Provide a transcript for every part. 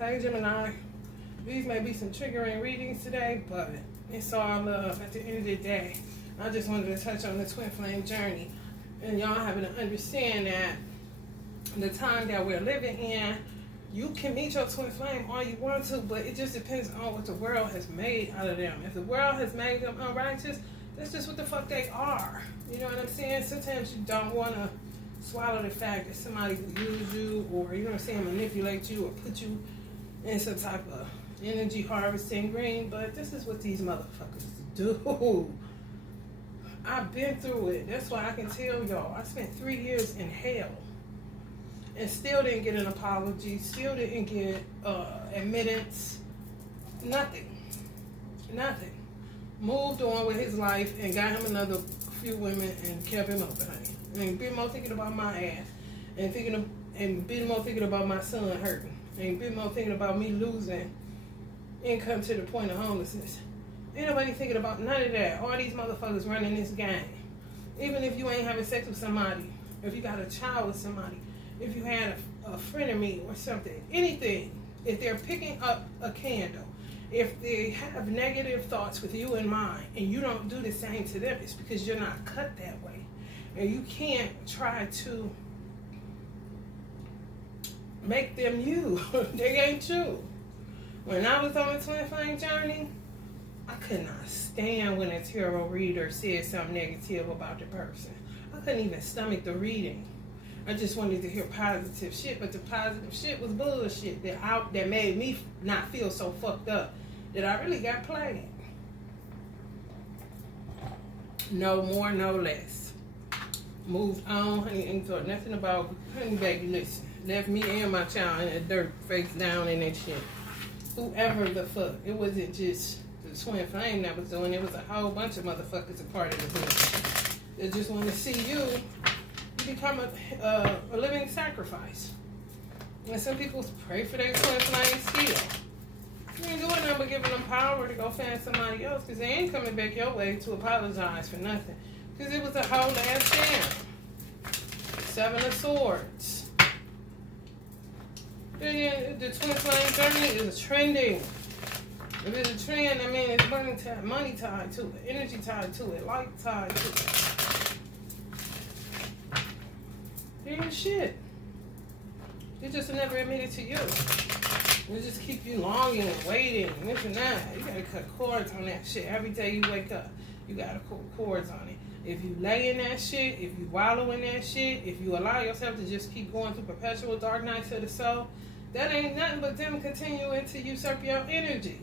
Hey Gemini, these may be some triggering readings today, but it's all love at the end of the day. I just wanted to touch on the twin flame journey. And y'all having to understand that the time that we're living in, you can meet your twin flame all you want to, but it just depends on what the world has made out of them. If the world has made them unrighteous, that's just what the fuck they are. You know what I'm saying? Sometimes you don't want to swallow the fact that somebody will use you, or, you know what I'm saying, manipulate you or put you in some type of energy harvesting ring, but this is what these motherfuckers do. I've been through it. That's why I can tell y'all, I spent 3 years in hell and still didn't get an apology, still didn't get admittance, nothing. Moved on with his life and got him another few women and kept him open, honey. And been more thinking about my ass and been more thinking about my son hurting. Ain't been more thinking about me losing income to the point of homelessness. Ain't nobody thinking about none of that. All these motherfuckers running this game. Even if you ain't having sex with somebody, if you got a child with somebody, if you had a friend of me or something, anything, if they're picking up a candle, if they have negative thoughts with you in mind and you don't do the same to them, it's because you're not cut that way. And you can't try to make them you. They ain't you. When I was on the twin flame journey, I could not stand when a tarot reader said something negative about the person. I couldn't even stomach the reading. I just wanted to hear positive shit, but the positive shit was bullshit that made me not feel so fucked up that I really got played. No more, no less. Moved on, honey, ain't thought nothing about, honey, baby, listen. Left me and my child in the dirt, face down in that shit. Whoever the fuck. It wasn't just the twin flame that was doing it. Was a whole bunch of motherfuckers a part of the hood. They just want to see you become a living sacrifice. And some people pray for their twin flame still. You ain't doing nothing but giving them power to go find somebody else, because they ain't coming back your way to apologize for nothing. Because it was a whole ass scam. 7 of Swords. The twin flame journey is trending. If it's a trend, I mean, it's money tied to it, energy tied to it, light tied to it. They ain't shit. They just never admit it to you. They just keep you longing and waiting and this and that. You gotta cut cords on that shit. Every day you wake up, you gotta cut cords on it. If you lay in that shit, if you wallow in that shit, if you allow yourself to just keep going through perpetual dark nights of the soul, that ain't nothing but them continuing to usurp your energy.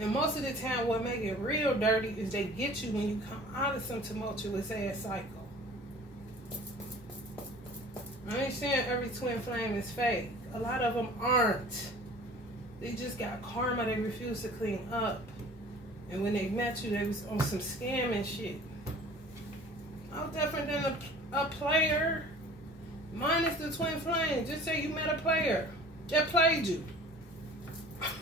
And most of the time, what make it real dirty is they get you when you come out of some tumultuous ass cycle. I ain't saying every twin flame is fake. A lot of them aren't. They just got karma they refuse to clean up. And when they met you, they was on some scamming shit. No different than a player. Minus the twin flame. Just say you met a player that played you.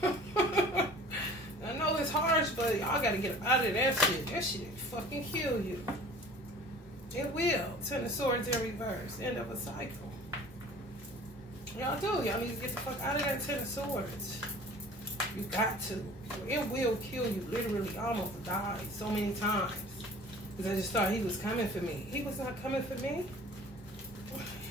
I know it's harsh, but y'all gotta get out of that shit. That shit fucking kill you. It will. 10 of Swords in reverse. End of a cycle. Y'all do. Y'all need to get the fuck out of that 10 of Swords. You got to. It will kill you. Literally almost died so many times. Because I just thought he was coming for me. He was not coming for me.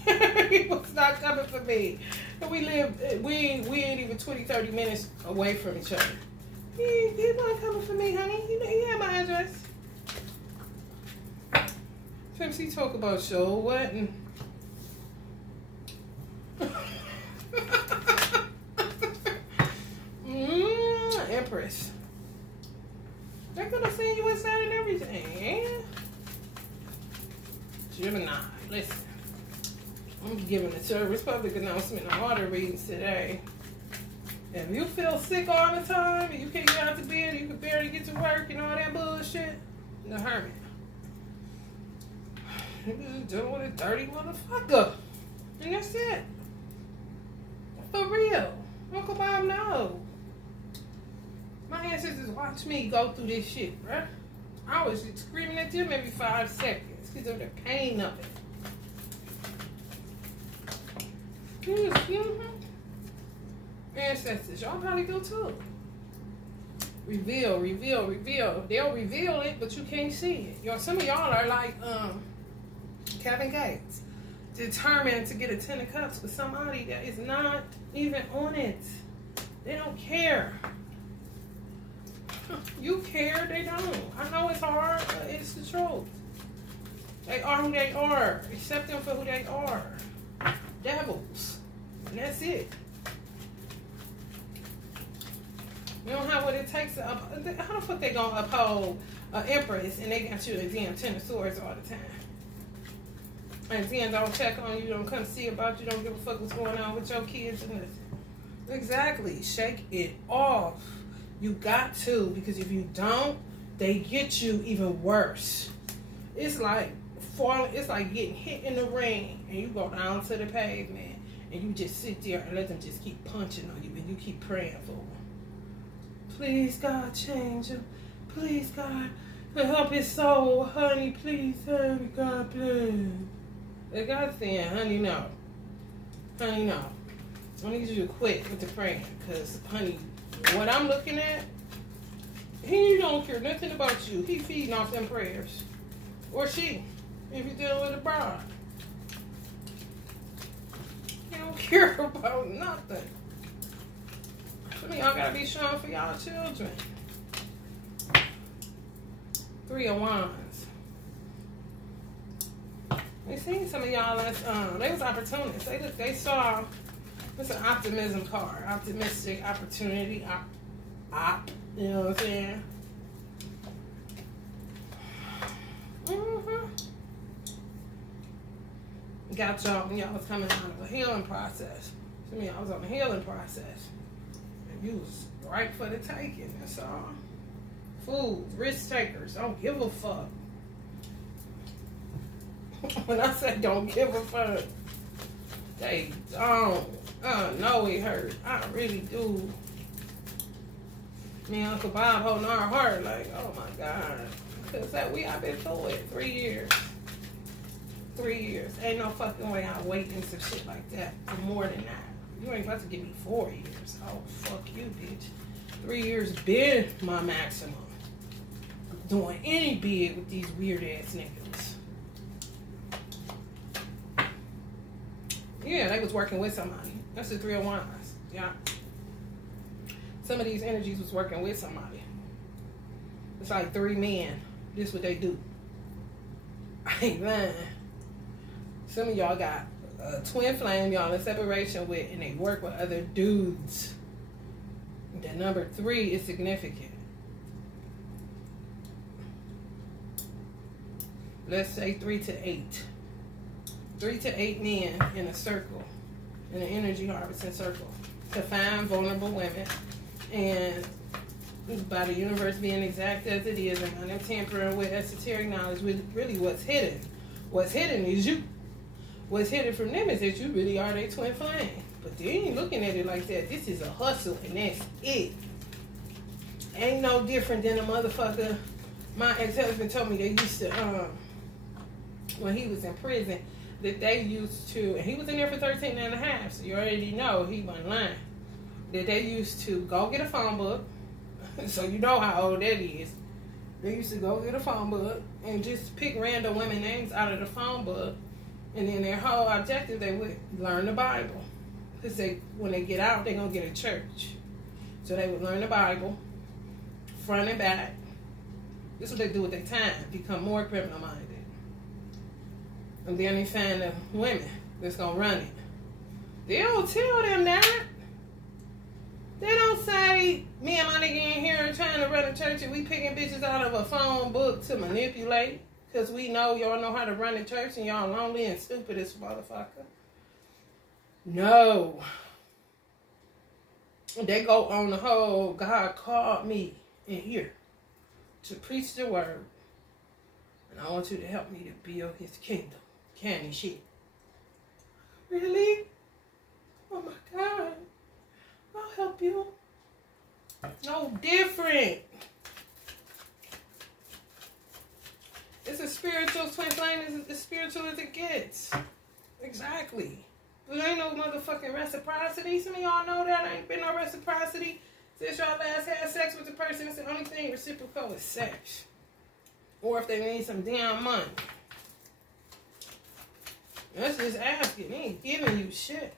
He was not coming for me. And we ain't even 20, 30 minutes away from each other. He wasn't coming for me, honey. He had my address. He talk about show what and Empress. They're gonna send you inside and everything. Gemini, listen. I'm giving a service public announcement on water readings today. If you feel sick all the time and you can't get out of bed, you can barely get to work and all that bullshit, the Hermit. You just doing a dirty motherfucker. And that's it. For real. Uncle Bob knows. My ancestors watched me go through this shit, bruh. I was screaming at them every 5 seconds because of the pain of it. And ancestors. Y'all probably do too. Reveal, reveal, reveal. They'll reveal it, but you can't see it. Some of y'all are like Kevin Gates, determined to get a 10 of cups with somebody that is not even on it. They don't care. You care, they don't. I know it's hard, but it's the truth. They are who they are. Accept them for who they are. Devils. And that's it. You don't have what it takes to how the fuck they gonna uphold an empress and they got you a damn 10 of swords all the time? And then don't check on you, don't come see about you, don't give a fuck what's going on with your kids and nothing. Exactly. Shake it off. You got to, because if you don't, they get you even worse. It's like falling, it's like getting hit in the ring and you go down to the pavement and you just sit there and let them just keep punching on you and you keep praying for them. Please, God, change him. Please, God, help his soul. Honey, please, honey, God, please. And God's saying, honey, no. Honey, no. I need you to quit with the praying. Because, honey, what I'm looking at, he don't care nothing about you. He feeding off them prayers. Or she, if you're dealing with a bride. He don't care about nothing. Some of y'all gotta be strong for y'all children. 3 of Wands. They seen some of y'all as they was opportunists. They saw it's an optimism card, optimistic opportunity, you know what I'm saying? Got y'all when y'all was coming out of a healing process. Some of y'all was on a healing process. And you was right for the taking, that's all. Fools, risk takers, don't give a fuck. When I say don't give a fuck, they don't. No, it hurt. I really do. Me and Uncle Bob holding our heart like, oh my God. Because I've been through it 3 years. 3 years. Ain't no fucking way I'm waiting some shit like that for more than that. You ain't about to give me 4 years. Oh, fuck you, bitch. 3 years been my maximum. Doing any bid with these weird ass niggas. Yeah, they was working with somebody. That's the 3 of Wands. Yeah. Some of these energies was working with somebody. It's like 3 men. This what they do. I ain't lying. Some of y'all got a twin flame y'all in separation with, and they work with other dudes. The number 3 is significant. Let's say 3 to 8. 3 to 8 men in a circle, in an energy harvesting circle, to find vulnerable women. And by the universe being exact as it is, and I'm tampering with esoteric knowledge, with really what's hidden. What's hidden is you. What's hidden from them is that you really are their twin flame. But they ain't looking at it like that. This is a hustle, and that's it. Ain't no different than a motherfucker. My ex-husband told me they used to, when he was in prison, that they used to, and he was in there for 13 and a half, so you already know he wasn't lying, that they used to go get a phone book, so you know how old that is. They used to go get a phone book and just pick random women names out of the phone book, and then their whole objective, they would learn the Bible. Because when they get out, they're going to get a church. So they would learn the Bible, front and back. This is what they do with their time, become more criminal-minded. And then they find the women that's going to run it. They don't tell them that. They don't say, me and my nigga in here trying to run a church and we picking bitches out of a phone book to manipulate. Because we know y'all know how to run a church and y'all lonely and stupid as motherfucker. No. They go on the whole, God called me in here to preach the word. And I want you to help me to build his kingdom. Candy shit. Really? Oh my God. I'll help you. No different. It's a spiritual twin flame. It's as spiritual as it gets. Exactly. But ain't no motherfucking reciprocity. Some of y'all know that ain't been no reciprocity since y'all last had sex with the person. It's the only thing reciprocal is sex. Or if they need some damn money. That's just asking. They ain't giving you shit.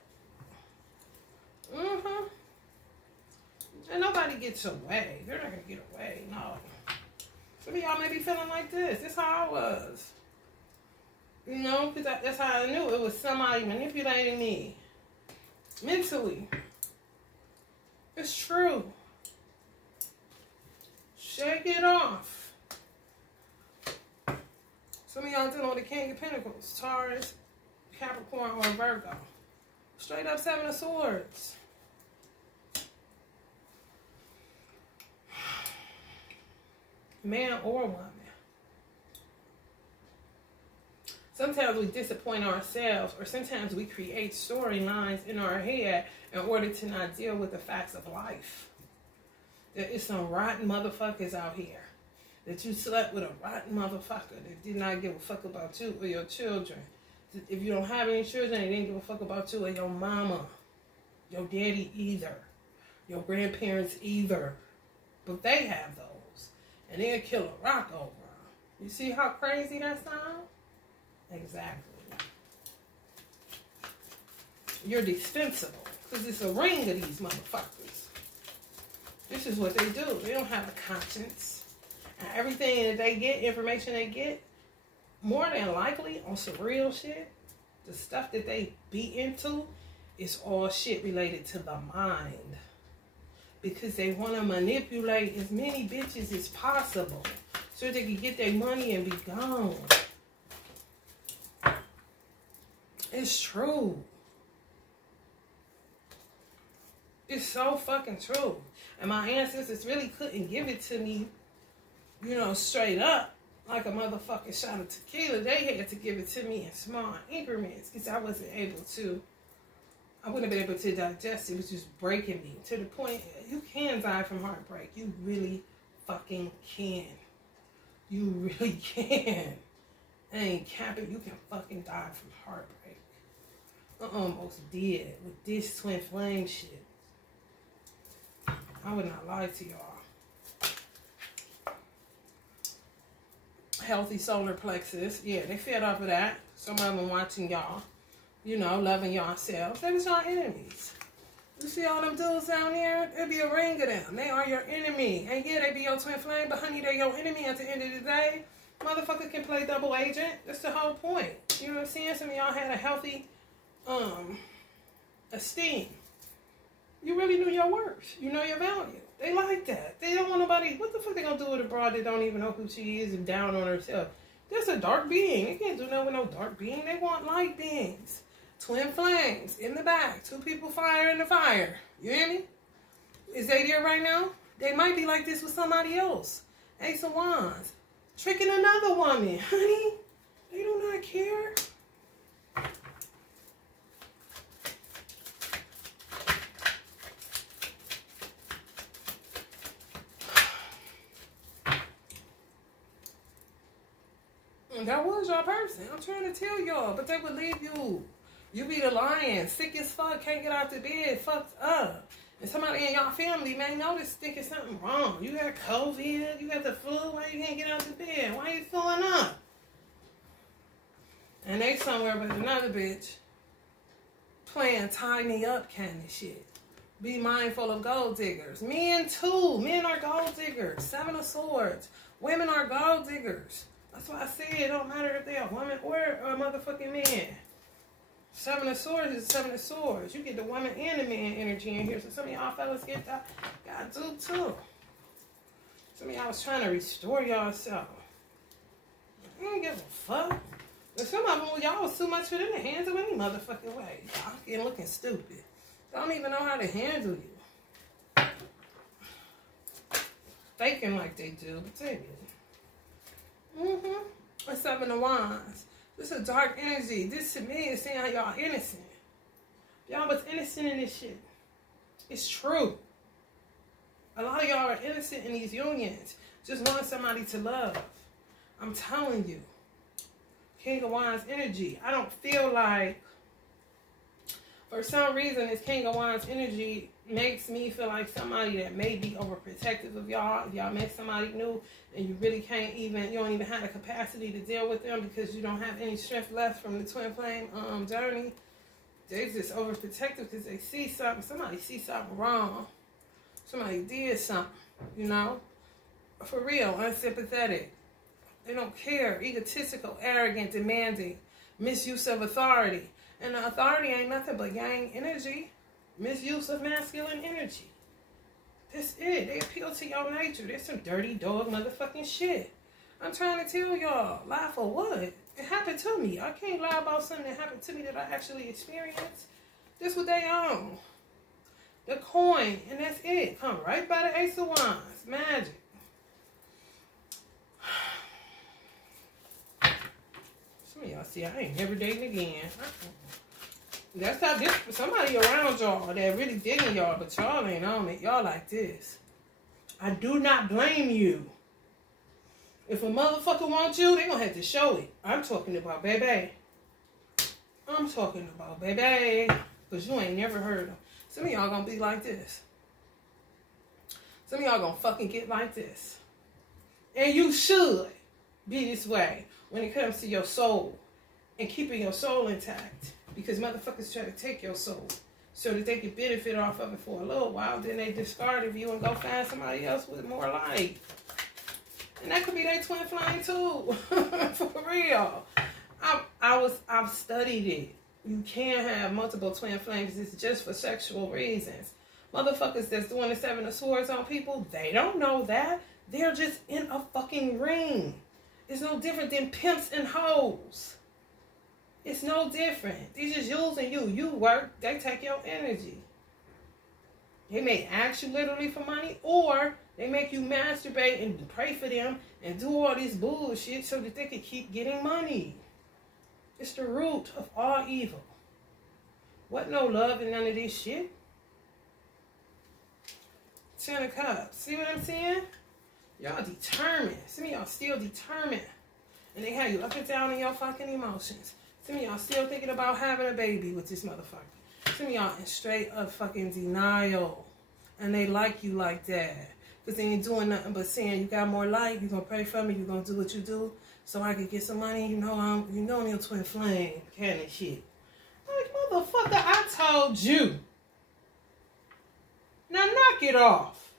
And nobody gets away. They're not going to get away. No. Some of y'all may be feeling like this. This is how I was. You know, because that's how I knew it was somebody manipulating me. Mentally. It's true. Shake it off. Some of y'all dealing with the King of Pentacles. Taurus, Capricorn, or Virgo. Straight up 7 of Swords. Man or woman. Sometimes we disappoint ourselves, or sometimes we create storylines in our head in order to not deal with the facts of life. There is some rotten motherfuckers out here. That you slept with a rotten motherfucker that did not give a fuck about you or your children. If you don't have any children, they didn't give a fuck about you or your mama. Your daddy either. Your grandparents either. But they have those. And they'll kill a rock over them. You see how crazy that sounds? Exactly. You're dispensable. Because it's a ring of these motherfuckers. This is what they do. They don't have a conscience. And everything that they get, information they get, more than likely on some real shit, the stuff that they be into is all shit related to the mind. Because they want to manipulate as many bitches as possible so they can get their money and be gone. It's true. It's so fucking true. And my ancestors really couldn't give it to me, you know, straight up like a motherfucking shot of tequila. They had to give it to me in small increments because I wasn't able to. I wouldn't have been able to digest it. It was just breaking me to the point you can die from heartbreak. You really fucking can. You really can. I ain't capping. You can fucking die from heartbreak. I almost did with this twin flame shit. I would not lie to y'all. Healthy solar plexus. Yeah, they fed off of that. Some of them watching y'all. You know, loving yourselves. They was your enemies. You see all them dudes down there? There'll be a ring of them. They are your enemy. And yeah, they be your twin flame, but honey, they're your enemy at the end of the day. Motherfucker can play double agent. That's the whole point. You know what I'm saying? Some of y'all had a healthy esteem. You really knew your worth. You know your value. They like that. They don't want nobody. What the fuck they gonna do with a broad that don't even know who she is and down on herself? That's a dark being. They can't do nothing with no dark being. They want light beings. Twin flames in the back. 2 people fire in the fire. You hear me? Is they there right now? They might be like this with somebody else. Ace of Wands. Tricking another woman. Honey, they do not care. That was your person. I'm trying to tell y'all, but they would leave you. You be the lion, sick as fuck, can't get out the bed, fucked up. And somebody in y'all family may notice thinking something wrong. You got COVID, you got the flu, why you can't get out the bed? Why you throwing up? And they somewhere with another bitch playing tie me up kind of shit. Be mindful of gold diggers. Men too. Men are gold diggers. 7 of Swords. Women are gold diggers. That's why I say it don't matter if they're a woman or a motherfucking man. 7 of Swords is 7 of Swords. You get the woman and the man energy in here. So some of y'all fellas get that. Gotta do too. Some of y'all was trying to restore yourself. You don't give a fuck. But some of them, y'all was too much for them to handle any motherfucking way. Y'all getting looking stupid. Don't even know how to handle you. Faking like they do, but they do. A 7 of Wands. This is a dark energy. This to me is saying y'all innocent. Y'all was innocent in this shit. It's true. A lot of y'all are innocent in these unions. Just want somebody to love. I'm telling you. King of Wands energy. I don't feel like For some reason, this King of Wands energy makes me feel like somebody that may be overprotective of y'all. If y'all met somebody new and you really can't even, you don't even have the capacity to deal with them because you don't have any strength left from the twin flame journey. They're just overprotective because they see something. Somebody sees something wrong. Somebody did something, you know. For real, unsympathetic. They don't care. Egotistical, arrogant, demanding. Misuse of authority. And the authority ain't nothing but yang energy. Misuse of masculine energy. That's it. They appeal to your nature. There's some dirty dog motherfucking shit. I'm trying to tell y'all. Lie for what? It happened to me. I can't lie about something that happened to me that I actually experienced. This what they own. The coin. And that's it. Come right by the Ace of Wands. Magic. Some of y'all see I ain't never dating again. That's how this, somebody around y'all that really digging y'all, but y'all ain't on it. Y'all like this. I do not blame you. If a motherfucker wants you, they gonna have to show it. I'm talking about baby. I'm talking about baby. Because you ain't never heard them. Some of y'all gonna be like this. Some of y'all gonna fucking get like this. And you should be this way when it comes to your soul and keeping your soul intact. Because motherfuckers try to take your soul so that they can benefit off of it for a little while. Then they discard of you and go find somebody else with more light. And that could be their twin flame too. For real. I've studied it. You can't have multiple twin flames. It's just for sexual reasons. Motherfuckers that's doing the Seven of Swords on people, they don't know that. They're just in a fucking ring. It's no different than pimps and hoes. It's no different. They're just using you. You work, they take your energy. They may ask you literally for money, or they make you masturbate and pray for them and do all this bullshit so that they can keep getting money. It's the root of all evil. What no love and none of this shit. Ten of Cups. See what I'm saying? Y'all determined. Some of y'all still determined. And they have you up and down in your fucking emotions. Some of y'all still thinking about having a baby with this motherfucker. Some of y'all in straight up fucking denial. And they like you like that. Because they ain't doing nothing but saying, you got more light, you gonna pray for me, you gonna do what you do so I can get some money, you know I'm your twin flame, kind of shit. Like, motherfucker, I told you. Now knock it off.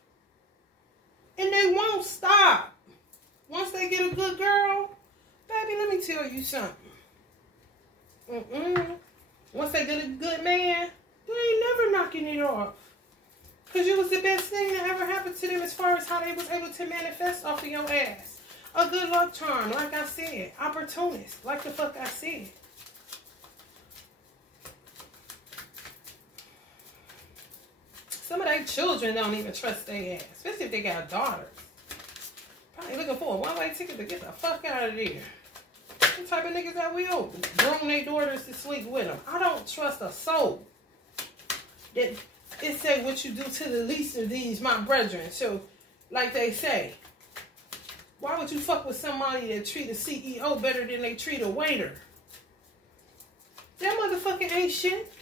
And they won't stop. Once they get a good girl, baby, let me tell you something. Once they get a good man, they ain't never knocking it off. Because you was the best thing that ever happened to them as far as how they was able to manifest off of your ass. A good luck charm, like I said. Opportunist, like the fuck I said. Some of their children don't even trust their ass. Especially if they got daughters. Probably looking for a one-way ticket to get the fuck out of there. The type of niggas that will groom their daughters to sleep with them. I don't trust a soul. That it say what you do to the least of these, my brethren. So, like they say, why would you fuck with somebody that treat a CEO better than they treat a waiter? That motherfucker ain't shit.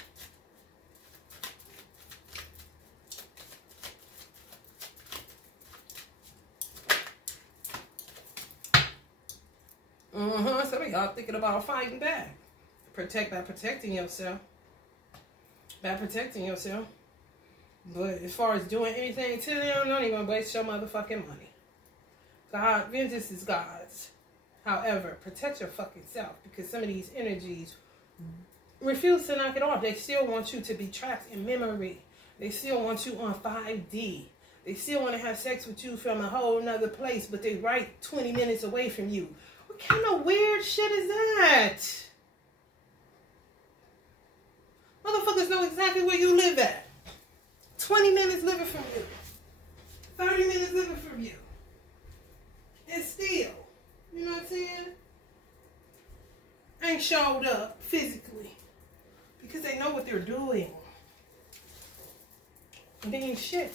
Some of y'all thinking about fighting back. Protect by protecting yourself. By protecting yourself. But as far as doing anything to them, don't even waste your motherfucking money. God, vengeance is God's. However, protect your fucking self. Because some of these energies refuse to knock it off. They still want you to be trapped in memory. They still want you on 5D. They still want to have sex with you from a whole nother place, but they right 20 minutes away from you. What kind of weird shit is that? Motherfuckers know exactly where you live at. 20 minutes living from you. 30 minutes living from you. And still, you know what I'm saying? Ain't showed up physically. Because they know what they're doing. And they ain't shit.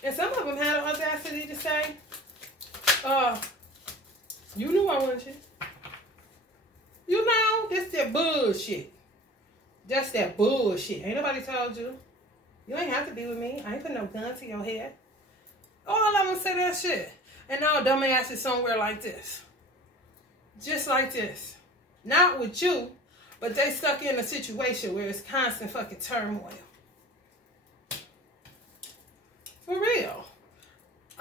And some of them had the audacity to say, you knew I wanted you. That's that bullshit. That's that bullshit. Ain't nobody told you. You ain't have to be with me. I ain't put no gun to your head. All I'm gonna say that shit. And now dumbass is somewhere like this. Just like this. Not with you, but they stuck in a situation where it's constant fucking turmoil. For real.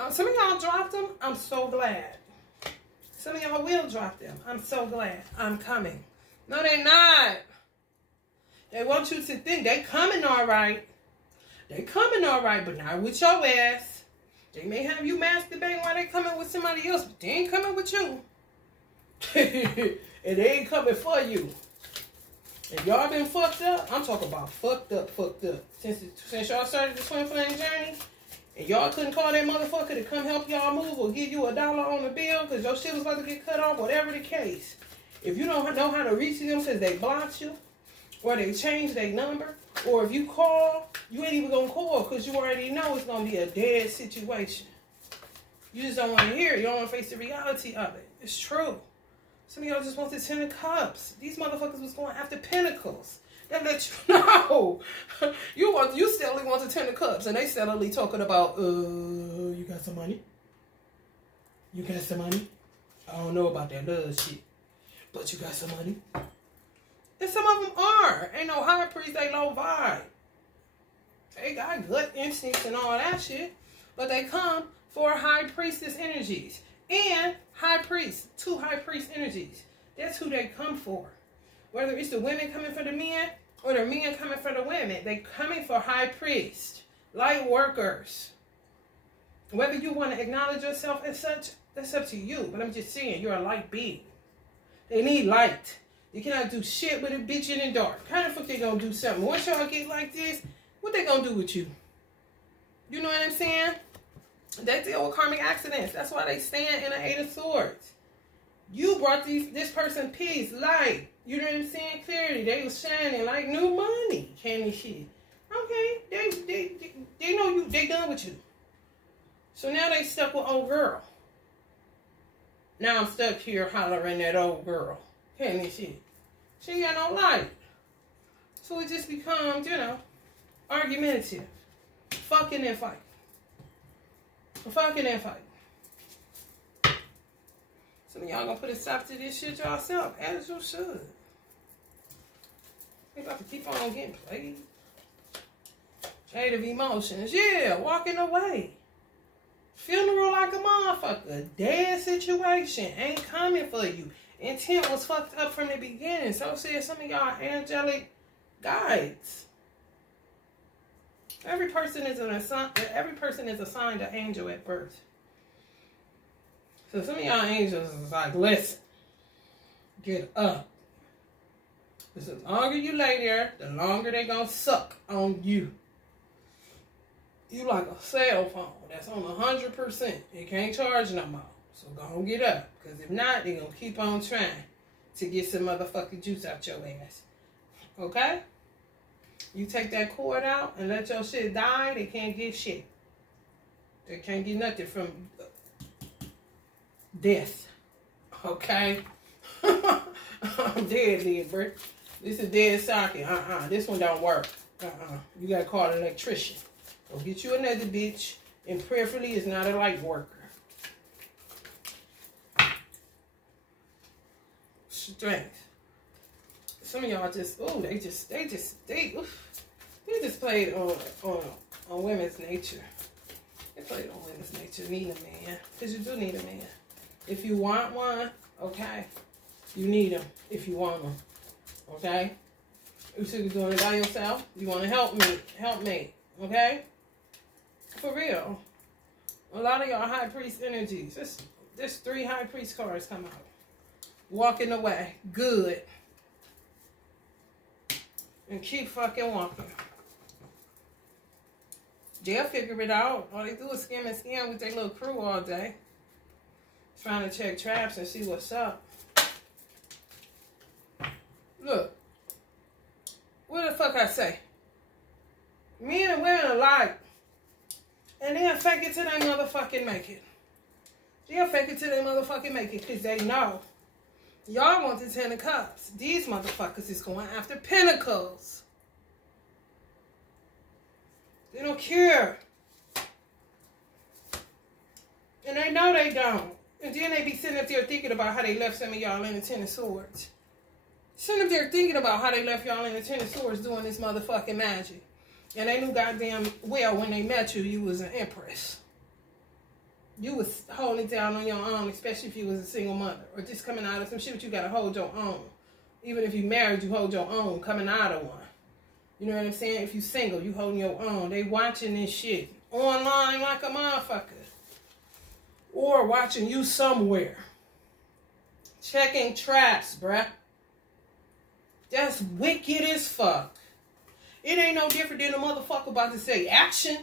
Some of y'all dropped them. I'm so glad. Some of y'all will drop them. I'm so glad. I'm coming. No, they not. They want you to think they coming all right. They coming all right, but not with your ass. They may have you masturbating while they coming with somebody else, but they ain't coming with you. And they ain't coming for you. If y'all been fucked up, I'm talking about fucked up. Since y'all started the twin flame journey, and y'all couldn't call that motherfucker to come help y'all move or give you $1 on the bill because your shit was about to get cut off, whatever the case. If you don't know how to reach them because they blocked you, or they changed their number, or if you call, you ain't even gonna call because you already know it's gonna be a dead situation. You just don't want to hear it. You don't want to face the reality of it. It's true. Some of y'all just want the 10 of cups. These motherfuckers was going after pentacles. That let you know. You still want the 10 of cups, and they steadily talking about, you got some money? You got some money? I don't know about that love shit, but you got some money? And some of them are. Ain't no high priest, they low vibe. They got gut instincts and all that shit, but they come for high priestess energies. And high priest, 2 high priest energies. That's who they come for. Whether it's the women coming for the men or the men coming for the women, they coming for high priest, light workers. Whether you want to acknowledge yourself as such, that's up to you. But I'm just saying, you're a light being. They need light. You cannot do shit with a bitch in the dark. How the fuck they gonna do something? Once y'all get like this, what they gonna do with you? You know what I'm saying? They deal with karmic accidents. That's why they stand in the 8 of Swords. You brought this person peace, light. You know what I'm saying? Clarity. They was shining like new money. Candy shit. Okay. They know you. They done with you. So now they stuck with old girl. Now I'm stuck here hollering at old girl. Candy shit. She ain't got no light. So it just becomes, argumentative. Fucking and fight. Fucking and fight. Some of y'all gonna put a stop to this shit yourself, as you should. They about to keep on getting played. Shade of emotions. Yeah, walking away. Funeral like a motherfucker. Dead situation. Ain't coming for you. Intent was fucked up from the beginning. So said some of y'all angelic guides. Every person is assigned an angel at birth. So some of y'all angels is like, listen, get up. Because the longer you lay there, the longer they gonna suck on you. You like a cell phone that's on 100%. It can't charge no more. So go on, get up. Because if not, they're gonna keep on trying to get some motherfucking juice out your ass. Okay? You take that cord out and let your shit die, they can't get shit. They can't get nothing from death. Okay? I'm dead, bro. This is dead socket. This one don't work. You gotta call an electrician. Go get you another bitch, and prayerfully it's not a light worker. Strength. Some of y'all just, they just played on women's nature. They played on women's nature, needing a man. Because you do need a man. If you want one, okay, you need him if you want them. Okay? You should be doing it by yourself. You want to help me, okay? For real. A lot of y'all high priest energies. There's 3 high priest cards come out. Walking away. Good. And keep fucking walking. They'll figure it out. All they do is skim and skim with their little crew all day. Trying to check traps and see what's up. Look. What the fuck I say? Men and women alike. And they'll fake it till they motherfucking make it. They'll fake it till they motherfucking make it. Because they know Y'all want the 10 of cups. These motherfuckers is going after pentacles. They don't care. And they know they don't. And then they be sitting up there thinking about how they left some of y'all in the 10 of swords. Sitting up there thinking about how they left y'all in the 10 of swords doing this motherfucking magic. And they knew goddamn well when they met you, you was an empress. You was holding it down on your own, especially if you was a single mother. Or just coming out of some shit, but you gotta hold your own. Even if you married, you hold your own coming out of one. You know what I'm saying? If you single, you holding your own. They watching this shit online like a motherfucker. Or watching you somewhere. Checking traps, bruh. That's wicked as fuck. It ain't no different than a motherfucker about to say action.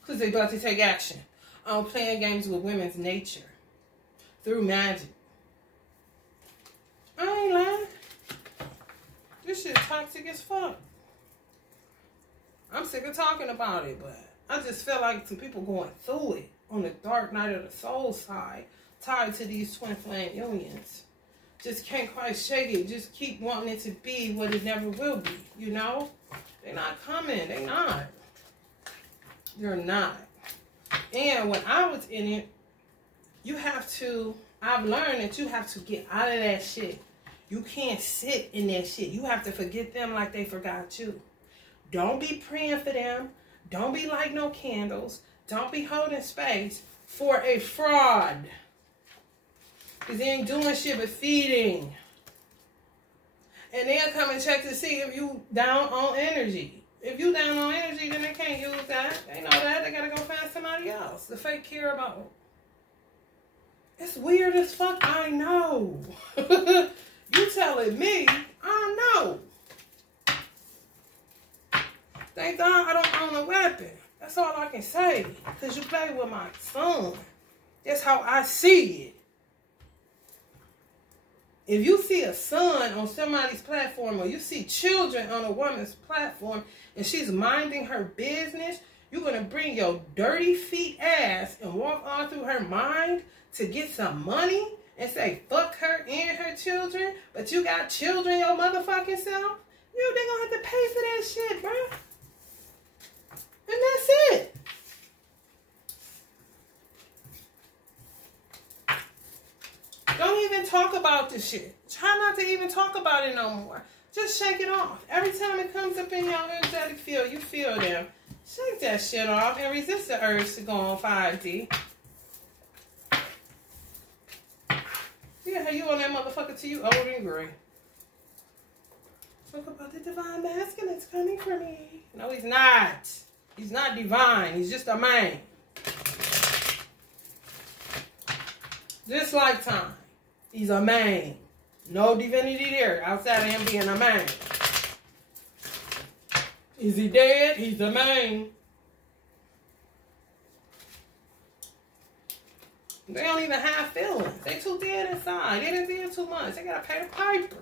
Because they about to take action on playing games with women's nature through magic. I ain't lying. This shit toxic as fuck. I'm sick of talking about it, but I just feel like some people going through it on the dark night of the soul side, tied to these twin flame unions. Just can't quite shake it. Just keep wanting it to be what it never will be, you know? They're not coming. They're not. They're not. And when I was in it, I've learned that you have to get out of that shit. You can't sit in that shit. You have to forget them like they forgot you. Don't be praying for them. Don't be lighting no candles. Don't be holding space for a fraud. Because they ain't doing shit but feeding. And they'll come and check to see if you down on energy. If you down on energy, then they can't use that. They know that. They gotta go find somebody else to fake care about. It's weird as fuck. I know. You telling me, I know. Thank God I don't own a weapon. That's all I can say. Because you play with my son. That's how I see it. If you see a son on somebody's platform or you see children on a woman's platform and she's minding her business, you're going to bring your dirty feet ass and walk all through her mind to get some money and say fuck her and her children, but you got children your motherfucking self? You, they going to have to pay for that shit, bro. And that's it. Don't even talk about this shit. Try not to even talk about it no more. Just shake it off. Every time it comes up in your energetic field, you feel them. Shake that shit off and resist the urge to go on 5D. Yeah, you on that motherfucker till you old and gray. Talk about the divine masculine that's coming for me. No, he's not. He's not divine. He's just a man. This lifetime, he's a man. No divinity there outside of him being a man. Is he dead? He's a man. They don't even have feelings. They too dead inside. They didn't do too much. They gotta pay the piper.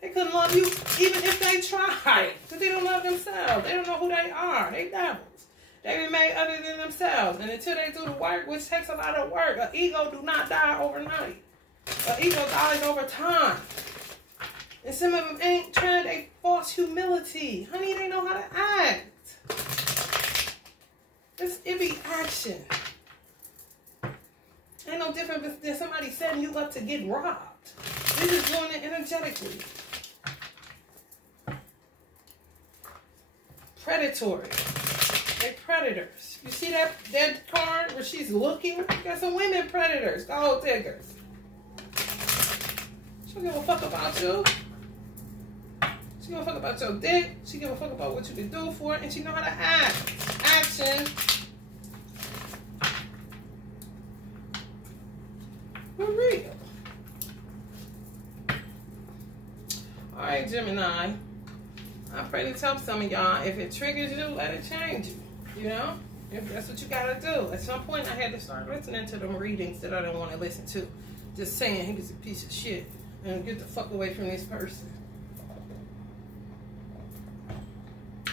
They couldn't love you even if they tried. Because they don't love themselves. They don't know who they are. They devils. They be made other than themselves. And until they do the work, which takes a lot of work, an ego do not die overnight. An ego dies over time. And some of them ain't trying their false humility. Honey, they know how to act. It be action. Ain't no different than somebody setting you up to get robbed. They're just doing it energetically. Predatory. They predators. You see that card where she's looking? Got some women predators, gold diggers. She don't give a fuck about you. She give a fuck about your dick. She give a fuck about what you can do for it, and she know how to act. Action. For real. All right, Gemini. I pray this helps some of y'all. If it triggers you, let it change you. You know? If that's what you gotta do. At some point, I had to start listening to them readings that I didn't want to listen to. Just saying he was a piece of shit. And get the fuck away from this person.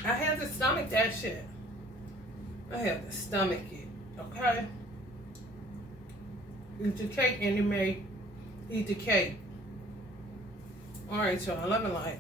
I had to stomach that shit. I had to stomach it. Okay? Eat your cake and you may eat the cake. All right, y'all. Love and light.